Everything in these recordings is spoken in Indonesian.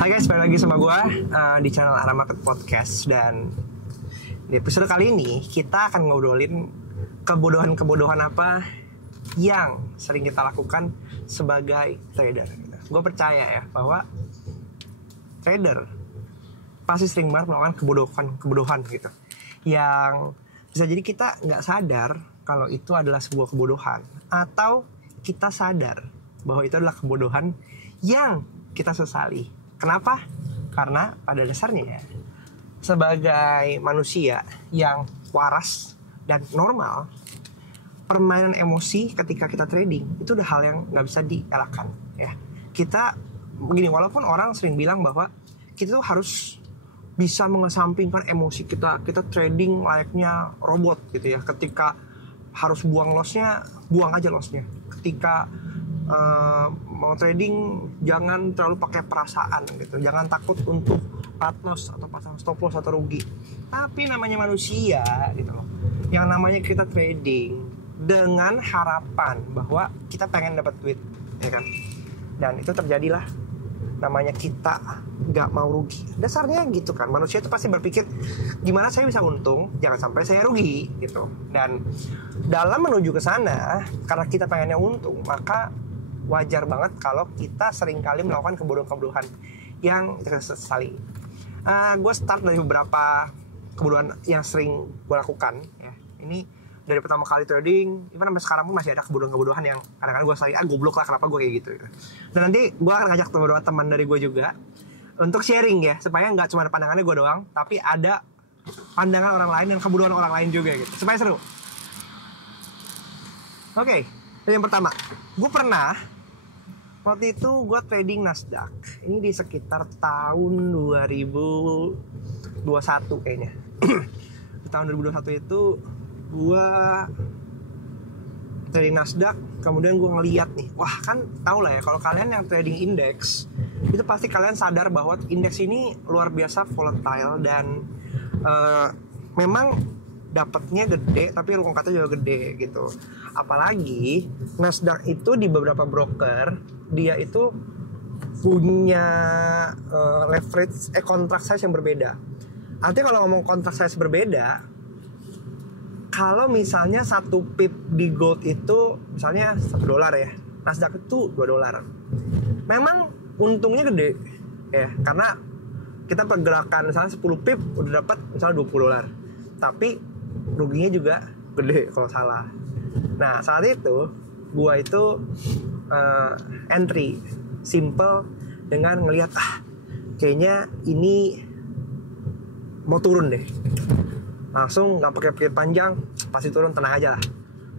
Hai guys, balik lagi sama gue di channel Arah Market Podcast. Dan di episode kali ini kita akan ngobrolin kebodohan-kebodohan apa yang sering kita lakukan sebagai trader. Gue percaya ya bahwa trader pasti sering banget melakukan kebodohan gitu, yang bisa jadi kita nggak sadar kalau itu adalah sebuah kebodohan, atau kita sadar bahwa itu adalah kebodohan yang kita sesali. Kenapa? Karena pada dasarnya sebagai manusia yang waras dan normal, permainan emosi ketika kita trading itu udah hal yang nggak bisa dielakkan ya. Kita begini, walaupun orang sering bilang bahwa kita tuh harus bisa mengesampingkan emosi kita trading layaknya robot gitu ya. Ketika harus buang lossnya, buang aja lossnya. Ketika mau trading jangan terlalu pakai perasaan gitu, jangan takut untuk cut loss atau pasang stop loss atau rugi. Tapi namanya manusia gitu loh, yang namanya kita trading dengan harapan bahwa kita pengen dapat duit ya kan, dan itu terjadilah namanya kita nggak mau rugi. Dasarnya gitu kan, manusia itu pasti berpikir gimana saya bisa untung, jangan sampai saya rugi gitu. Dan dalam menuju ke sana, karena kita pengennya untung, maka wajar banget kalau kita seringkali melakukan kebodohan-kebodohan yang kita sesali. Gue start dari beberapa kebodohan yang sering gue lakukan ya. Ini dari pertama kali trading, even sampai sekarang pun masih ada kebodohan-kebodohan yang kadang-kadang gue sesali. Goblok lah, kenapa gue kayak gitu. Dan nanti gue akan ngajak beberapa teman dari gue juga untuk sharing ya, supaya nggak cuma pandangannya gue doang, tapi ada pandangan orang lain dan kebodohan orang lain juga gitu, supaya seru. Oke, yang pertama, gue pernah waktu itu gue trading Nasdaq. Ini di sekitar tahun 2021 kayaknya. Di tahun 2021 itu gue trading Nasdaq. Kemudian gue ngeliat nih, wah kan tau lah ya, kalau kalian yang trading indeks, itu pasti kalian sadar bahwa indeks ini luar biasa volatile. Dan memang dapatnya gede, tapi rongkatnya juga gede gitu. Apalagi Nasdaq itu di beberapa broker dia itu punya leverage contract size yang berbeda. Artinya kalau ngomong contract size berbeda, kalau misalnya satu pip di gold itu misalnya $1 ya, Nasdaq itu $2. Memang untungnya gede ya, karena kita pergerakan misalnya 10 pip udah dapat misalnya $20, tapi ruginya juga gede kalau salah. Nah saat itu gua itu entry simple dengan ngelihat kayaknya ini mau turun deh, langsung nggak pakai pikir panjang, pasti turun, tenang aja lah.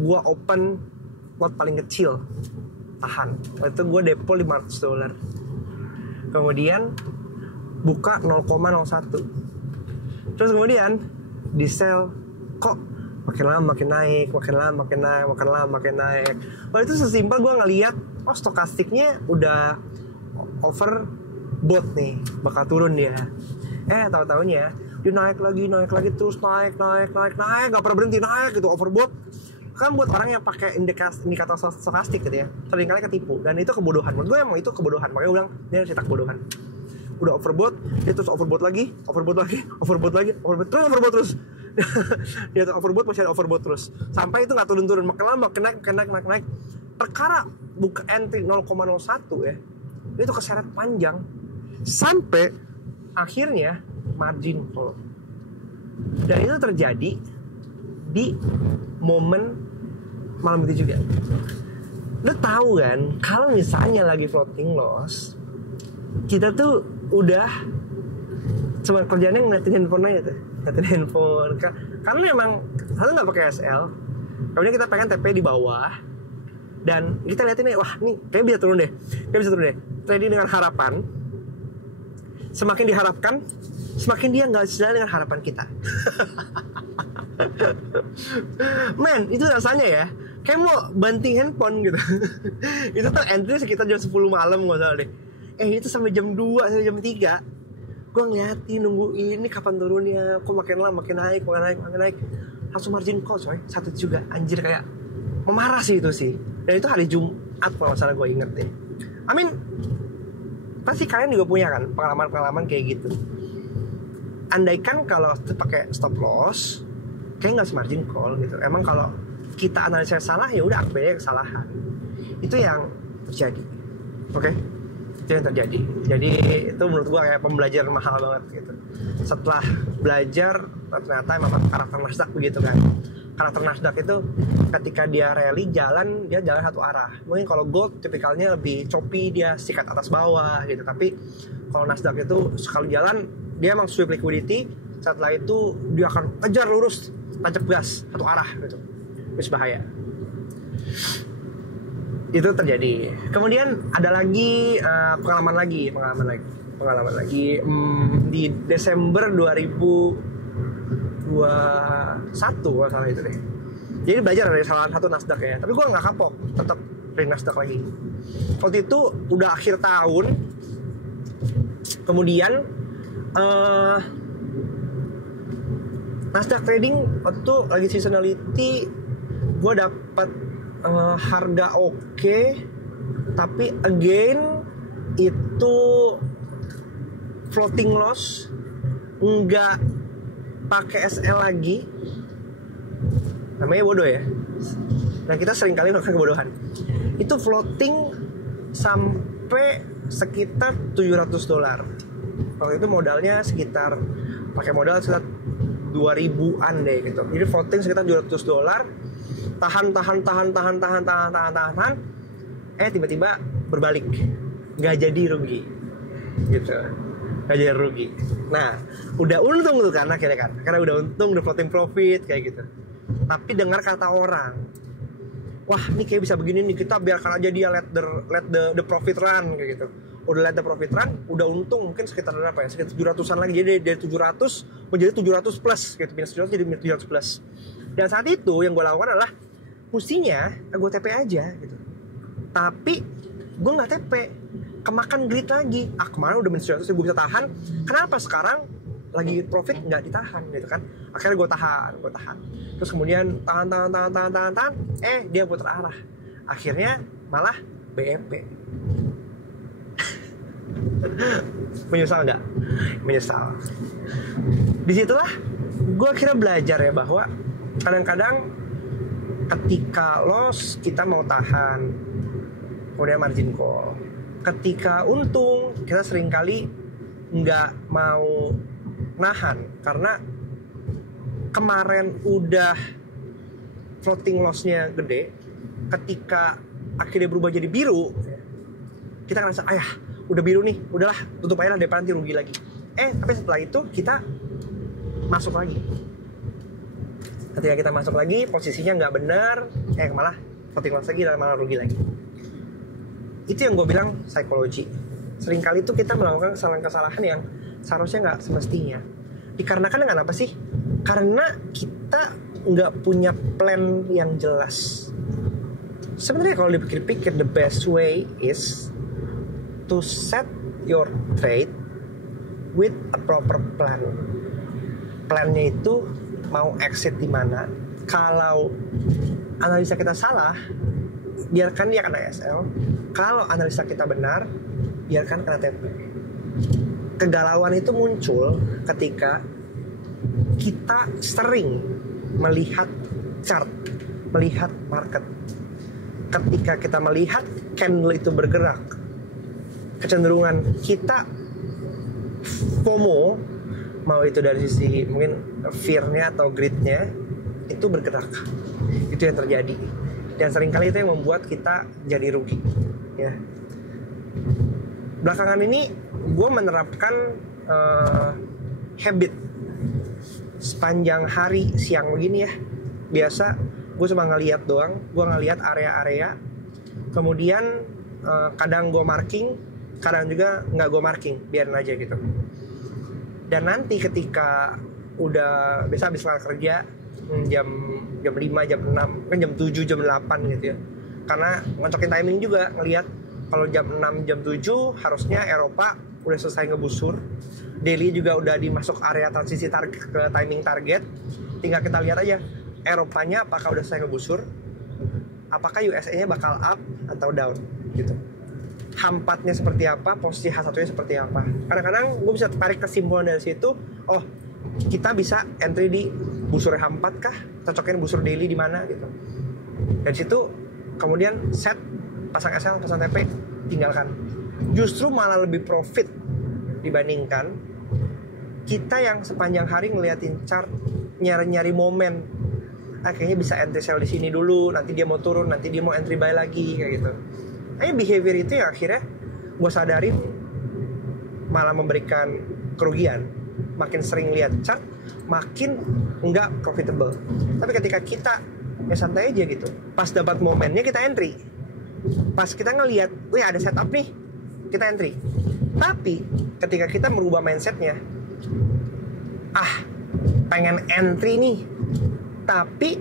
Gua open lot paling kecil, tahan. Waktu itu gua depo $500, kemudian buka 0,01, terus kemudian di sell, kok makin lama makin naik, makin lama makin naik, makin lama makin naik. Wah itu sesimpel gue ngeliat, oh stokastiknya udah overbought nih, bakal turun dia. Tahu-taunya dia naik lagi terus naik, nggak pernah berhenti naik gitu, overbought. Kan buat orang yang pakai indikator stokastik gitu ya, seringkali ketipu, dan itu kebodohan. Menurut gue emang itu kebodohan, makanya gue bilang dia harus cetak kebodohan. Udah overbought, dia terus overbought lagi, terus dia tuh overbought, masih ada overbought terus sampai itu nggak turun-turun, makin lama makin naik. Perkara buka entry 0,01 ya, itu keseret panjang sampai akhirnya margin call. Dan itu terjadi di momen malam itu juga. Lo tahu kan, kalau misalnya lagi floating loss, kita tuh udah cuma kerjanya ngeliatin handphone aja tuh, karena memang satu nggak pakai SL, kemudian kita pengen TP di bawah, dan kita liatin nih, wah nih kayak bisa turun deh. Trading dengan harapan, semakin diharapkan, semakin dia nggak sejalan dengan harapan kita. Men, itu rasanya ya kayak mau banting handphone gitu. Itu tuh entry sekitar jam 10 malam nggak salah deh. Itu sampai jam 2 sampai jam 3 gue ngeliatin, nungguin ini kapan turunnya, kok makin lama makin naik, langsung margin call coy, satu juga, anjir, kayak memarah sih itu sih. Dan itu hari Jumat kalau salah gue inget deh. pasti kalian juga punya kan pengalaman-pengalaman kayak gitu. Andaikan kalau pakai stop loss, kayak nggak margin call gitu. Emang kalau kita analisa salah ya udah akui aja kesalahan. Itu yang terjadi. Oke? Itu yang terjadi. Jadi itu menurut gua kayak pembelajaran mahal banget gitu. Setelah belajar ternyata emang karakter Nasdaq begitu kan. Karakter Nasdaq itu ketika dia rally dia jalan satu arah. Mungkin kalau gold tipikalnya lebih choppy, dia sikat atas bawah gitu. Tapi kalau Nasdaq itu sekali jalan dia emang sweep liquidity, setelah itu dia akan kejar lurus, tancap gas satu arah gitu. Itu bahaya. Itu terjadi. Kemudian ada lagi pengalaman lagi di Desember 2021 kalau salah itu deh. Jadi belajar dari salah satu Nasdaq ya. Tapi gue nggak kapok, tetap dari Nasdaq lagi. Waktu itu udah akhir tahun. Kemudian Nasdaq trading waktu itu lagi seasonality, gue dapat harga oke, tapi again itu floating loss, nggak pakai SL lagi, namanya bodoh ya. Nah kita sering kali melakukan kebodohan. Itu floating sampai sekitar $700. Waktu itu modalnya sekitar pakai modal sekitar 2000-an deh gitu. Jadi floating sekitar $700. Tahan. Tiba-tiba berbalik. Nggak jadi rugi. Gitu. Nggak jadi rugi. Nah, udah untung tuh kan akhirnya kan. Karena udah untung, udah floating profit kayak gitu. Tapi dengar kata orang, wah ini kayak bisa begini nih, kita biarkan aja dia let the profit run kayak gitu. Udah let the profit run, udah untung mungkin sekitar berapa ya, sekitar 700-an lagi, jadi dari 700 menjadi 700 plus gitu, minus 700 jadi minus 700 plus. Dan saat itu yang gue lakukan adalah mestinya gue TP aja gitu, tapi gue nggak TP, kemakan grid lagi. Kemarin udah minus 700 gue bisa tahan, kenapa sekarang lagi profit nggak ditahan gitu kan. Akhirnya gue tahan, terus kemudian tahan, dia putar arah, akhirnya malah BMP. Menyesal nggak? Menyesal. Disitulah gue akhirnya belajar ya bahwa kadang-kadang ketika loss kita mau tahan, kemudian margin call. Ketika untung kita seringkali nggak mau nahan karena kemarin udah floating loss-nya gede. Ketika akhirnya berubah jadi biru, kita ngerasa udah biru nih, udahlah tutup aja lah daripada nanti rugi lagi. Tapi setelah itu kita masuk lagi. Ketika kita masuk lagi, posisinya nggak benar, malah floating loss lagi dan malah rugi lagi. Itu yang gue bilang psikologi. Seringkali itu kita melakukan kesalahan-kesalahan yang seharusnya nggak semestinya. Dikarenakan dengan apa sih? Karena kita nggak punya plan yang jelas. Sebenarnya kalau dipikir-pikir, the best way is to set your trade with a proper plan. Plannya itu mau exit di mana. Kalau analisa kita salah, biarkan dia kena SL. Kalau analisa kita benar, biarkan kena TP. Kegalauan itu muncul ketika kita sering melihat chart, melihat market. Ketika kita melihat candle itu bergerak, kecenderungan kita FOMO, mau itu dari sisi mungkin fear-nya atau greed-nya, itu bergerak. Itu yang terjadi. Dan seringkali itu yang membuat kita jadi rugi. Ya. Belakangan ini gue menerapkan habit sepanjang hari siang begini ya. Biasa gue cuma ngeliat doang, gue ngeliat area-area, kemudian kadang gue marking, kadang juga nggak gue marking, biarin aja gitu. Dan nanti ketika udah biasa habis kelar kerja jam 5, jam 6, kan jam 7, jam 8 gitu ya. Karena ngoncokin timing juga, ngelihat kalau jam 6, jam 7 harusnya Eropa udah selesai ngebusur. Daily juga udah dimasuk area transisi ke timing target. Tinggal kita lihat aja Eropanya apakah udah selesai ngebusur, apakah USA-nya bakal up atau down gitu. H4-nya seperti apa, posisi H1-nya seperti apa. Kadang-kadang gue bisa tarik kesimpulan dari situ, oh kita bisa entry di busur H4 kah? Cocokin busur daily di mana gitu. Dari situ kemudian set, pasang SL, pasang TP, tinggalkan. Justru malah lebih profit dibandingkan kita yang sepanjang hari ngeliatin chart, nyari-nyari momen. Kayaknya bisa entry sell di sini dulu, nanti dia mau turun, nanti dia mau entry buy lagi kayak gitu. Behavior itu yang akhirnya gue sadarin malah memberikan kerugian. Makin sering lihat chart, makin nggak profitable. Tapi ketika kita santai aja gitu, pas dapat momennya kita entry, pas kita ngelihat, wih ada setup nih, kita entry. Tapi ketika kita merubah mindsetnya, pengen entry nih, tapi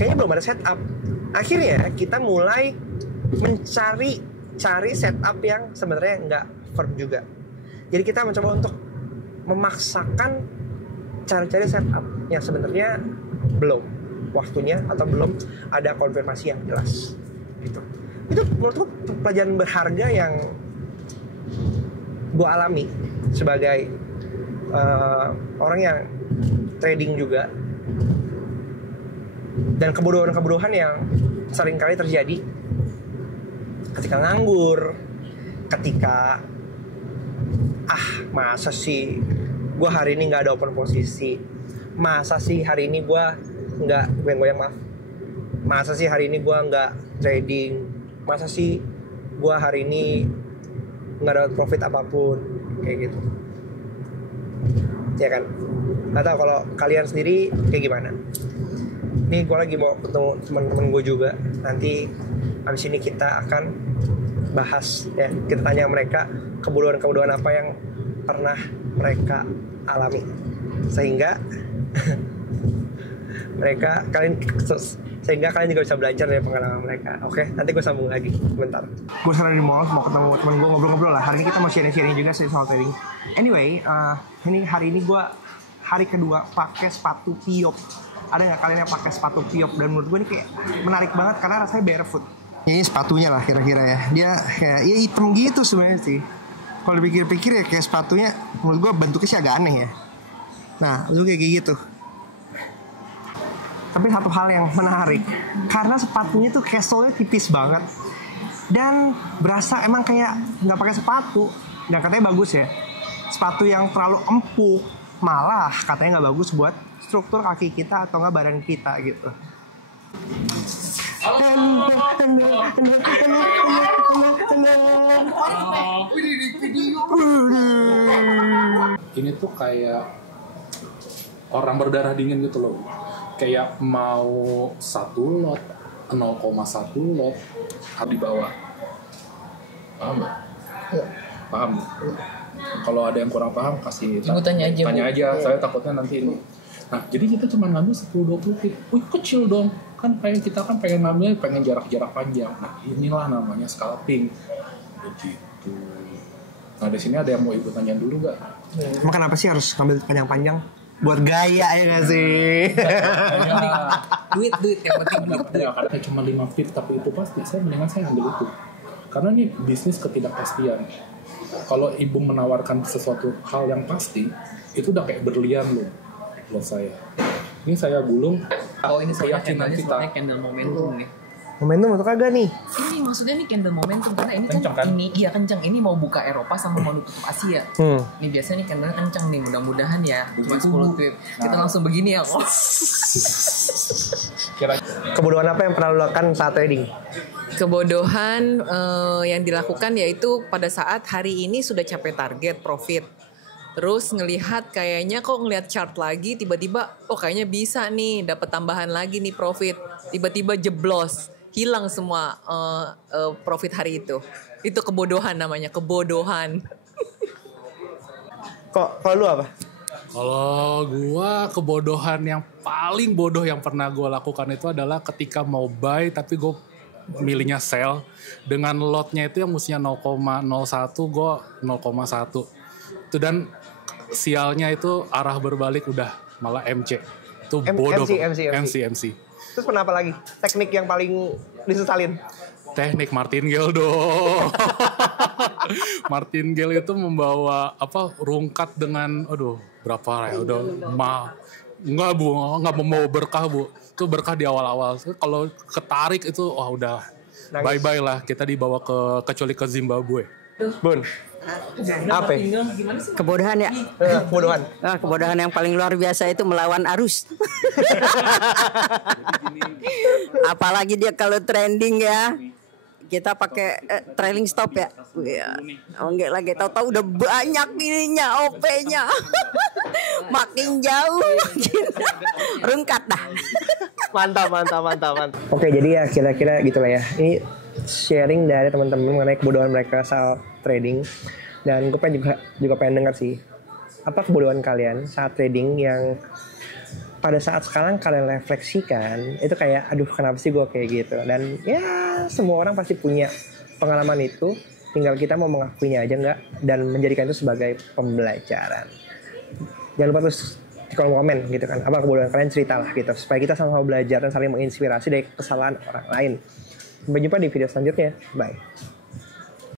kayaknya belum ada setup. Akhirnya kita mulai mencari setup yang sebenarnya nggak firm juga. Jadi kita mencoba untuk memaksakan cari setup yang sebenarnya belum waktunya atau belum ada konfirmasi yang jelas. Gitu. Itu menurutku pelajaran berharga yang gue alami sebagai orang yang trading juga, dan kebodohan-kebodohan yang seringkali terjadi ketika nganggur, ketika masa sih gue hari ini nggak ada open posisi, masa sih hari ini gue nggak goyang-goyang, masa sih hari ini gue nggak trading, masa sih gue hari ini nggak dapat profit apapun, kayak gitu ya kan. Nggak tahu kalau kalian sendiri kayak gimana. Nih gue lagi mau ketemu teman-teman gue juga, nanti habis ini kita akan bahas ya, kita tanya mereka kebodohan-kebodohan apa yang pernah mereka alami, sehingga kalian juga bisa belajar dari pengalaman mereka. Oke, nanti gue sambung lagi bentar. Gue sekarang di mall mau ketemu teman gue, ngobrol-ngobrol lah. Hari ini kita mau sharing juga sih soal trading. Anyway, hari ini gue hari kedua pakai sepatu Piop. Ada nggak kalian yang pakai sepatu Piop? Dan menurut gue ini kayak menarik banget karena rasanya barefoot. Ini sepatunya lah kira-kira ya. Dia kayak hitam gitu sebenarnya sih. Kalau dipikir-pikir ya kayak sepatunya, menurut gue bentuknya sih agak aneh ya. Nah, lu kayak gitu. Tapi satu hal yang menarik, karena sepatunya tuh casualnya tipis banget dan berasa emang kayak nggak pakai sepatu. Dan katanya bagus ya. Sepatu yang terlalu empuk malah katanya nggak bagus buat struktur kaki kita atau nggak badan kita gitu. Ini tuh kayak orang berdarah dingin gitu loh. Kayak mau 1 lot, 0,1 lot di bawah. Paham gak? Paham. Kalau ada yang kurang paham kasih tanya aja. Saya takutnya nanti ini. Nah, jadi kita cuma ngambil 10-20 feet. Wih, kecil dong. Kan kita kan pengen ngambil, pengen jarak-jarak panjang. Nah, inilah namanya scalping. Begitu. Nah, di sini ada yang mau ibu tanya dulu gak? Emang kenapa sih harus ngambil panjang-panjang? Buat gaya ya gak sih? duit yang penting duit. Ya, karena cuma 5 feet tapi itu pasti. Mendingan saya ambil itu. Karena ini bisnis ketidakpastian. Kalau ibu menawarkan sesuatu hal yang pasti, itu udah kayak berlian loh buat saya. Ini saya gulung. Oh, ini saya keyakinan candlenya kita. sebenarnya candle momentum nih. Momentum atau kagak nih? Ini maksudnya nih candle momentum karena ini Kenceng, kan, kan? ini iya kenceng. Ini mau buka Eropa sama mau tutup Asia. Ini biasanya nih candle kenceng nih. Mudah-mudahan ya cuma 10 tweet. Kita langsung begini ya. Kebodohan apa yang pernah lo lakukan saat trading? Kebodohan yang dilakukan yaitu pada saat hari ini sudah capai target profit. Terus ngelihat kayaknya kok ngelihat chart lagi tiba-tiba kayaknya bisa nih dapat tambahan lagi nih profit. Tiba-tiba jeblos, hilang semua profit hari itu. Itu kebodohan namanya, kebodohan. Kalau lu apa? Kalau gua kebodohan yang paling bodoh yang pernah gua lakukan itu adalah ketika mau buy tapi gua milihnya sell dengan lotnya itu yang mestinya 0,01 gua 0,1 itu, dan sialnya itu arah berbalik udah malah MC. Itu bodoh. MC. Terus kenapa lagi? Teknik yang paling disesalin? Teknik martingale dong. Martingale itu membawa rungkat dengan berapa ya udah enggak Bu, enggak membawa berkah Bu. Itu berkah di awal-awal. Kalau ketarik itu udah Nangis. bye-bye lah, kita dibawa kecuali ke Zimbabwe. Bun. Apa? Kebodohan ya. Kebodohan. Kebodohan yang paling luar biasa itu melawan arus. Apalagi dia kalau trending ya. Kita pakai trailing stop ya. Enggak lagi tahu-tahu udah banyak ininya OP-nya. Makin jauh makin rungkat dah. Mantap. Oke, jadi ya kira-kira gitulah ya. Ini sharing dari teman-teman mengenai kebodohan mereka soal trading. Dan gue juga pengen dengar sih, apa kebodohan kalian saat trading yang pada saat sekarang kalian refleksikan itu kayak aduh kenapa sih gue kayak gitu. Dan ya semua orang pasti punya pengalaman itu, tinggal kita mau mengakuinya aja nggak dan menjadikan itu sebagai pembelajaran. Jangan lupa terus di kolom komen gitu kan, apa kebodohan kalian, ceritalah gitu supaya kita sama-sama belajar dan saling menginspirasi dari kesalahan orang lain. Sampai jumpa di video selanjutnya, bye.